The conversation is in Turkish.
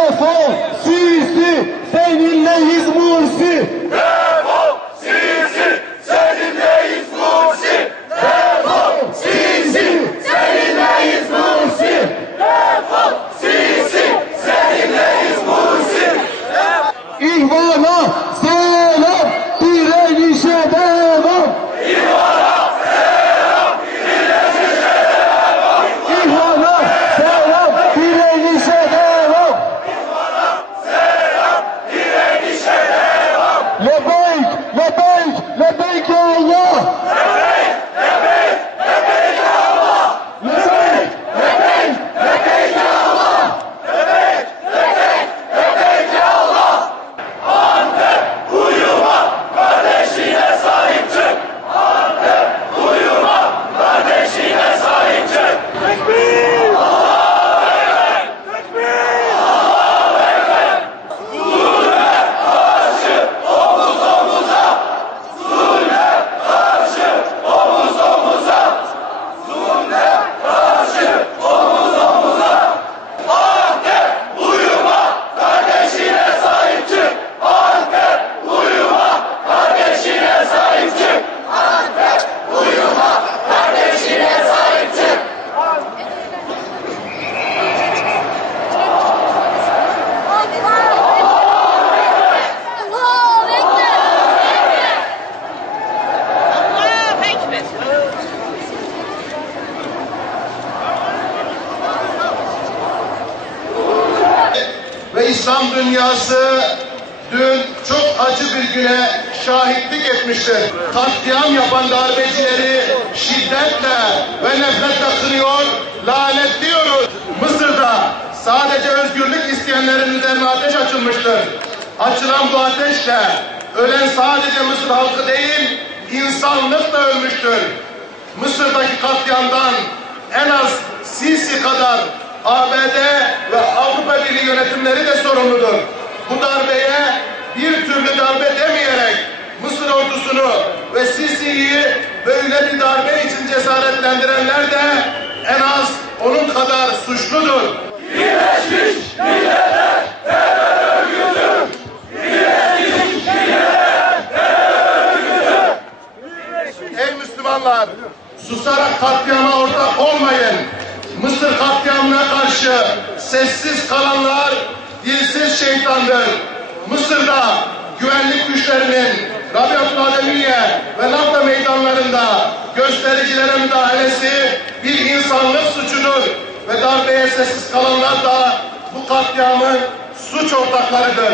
Defol Sisi, seninleyiz Mursi. Defol Sisi, seninleyiz Mursi. Defol Sisi, seninleyiz Mursi. Defol Sisi, seninleyiz Mursi. İhvana selam, direnişe devam. İhvana selam, direnişe devam. İhvana selam, direnişe devam. İhvana selam, direnişe devam. Lebeyk, lebeyk, lebeyk ya Allah. Lebeyk, lebeyk, lebeyk ya Allah. Lebeyk, lebeyk, lebeyk ya Allah. Lebeyk, lebeyk, lebeyk ya Allah. Antep uyuma, kardeşine sahip çık. Antep uyuma, kardeşine sahip çık. Tekbir! Allahu Ekber! Tekbir! Allahu Ekber! Zulme karşı omuz omuza! Zulme karşı omuz omuza! Zulme karşı omuz omuza! Antep uyuma, kardeşine sahip çık. Antep uyuma, kardeşine sahip çık. Antep uyuma, kardeşine sahip çık. Ve İslam dünyası dün çok acı bir güne şahitlik etmiştir. Katliam yapan darbecileri şiddetle ve nefretle kınıyor, lanetliyoruz. Mısır'da sadece özgürlük isteyenlerin üzerine ateş açılmıştır. Açılan bu ateşle ölen sadece Mısır halkı değil, insanlık da ölmüştür. Mısır'daki katliamdan en az Sisi kadar ABD ve Avrupa Birliği yönetimleri de sorumludur. Bu darbeye bir türlü darbe demeyerek Mısır ordusunu ve Sisi'yi böyle bir darbe için cesaretlendirenler de en az onun kadar suçludur. Birleşmiş Milletler terör örgütü. Birleşmiş Milletler terör örgütü. Ey Müslümanlar! Susarak katliama ortak olmayın. Mısır katliamına karşı sessiz kalanlar dilsiz şeytandır. Mısır'da güvenlik güçlerinin Rabiatul Ademiye ve Nafta meydanlarında göstericilere müdahalesi bir insanlık suçudur. Ve darbeye sessiz kalanlar da bu katliamın suç ortaklarıdır.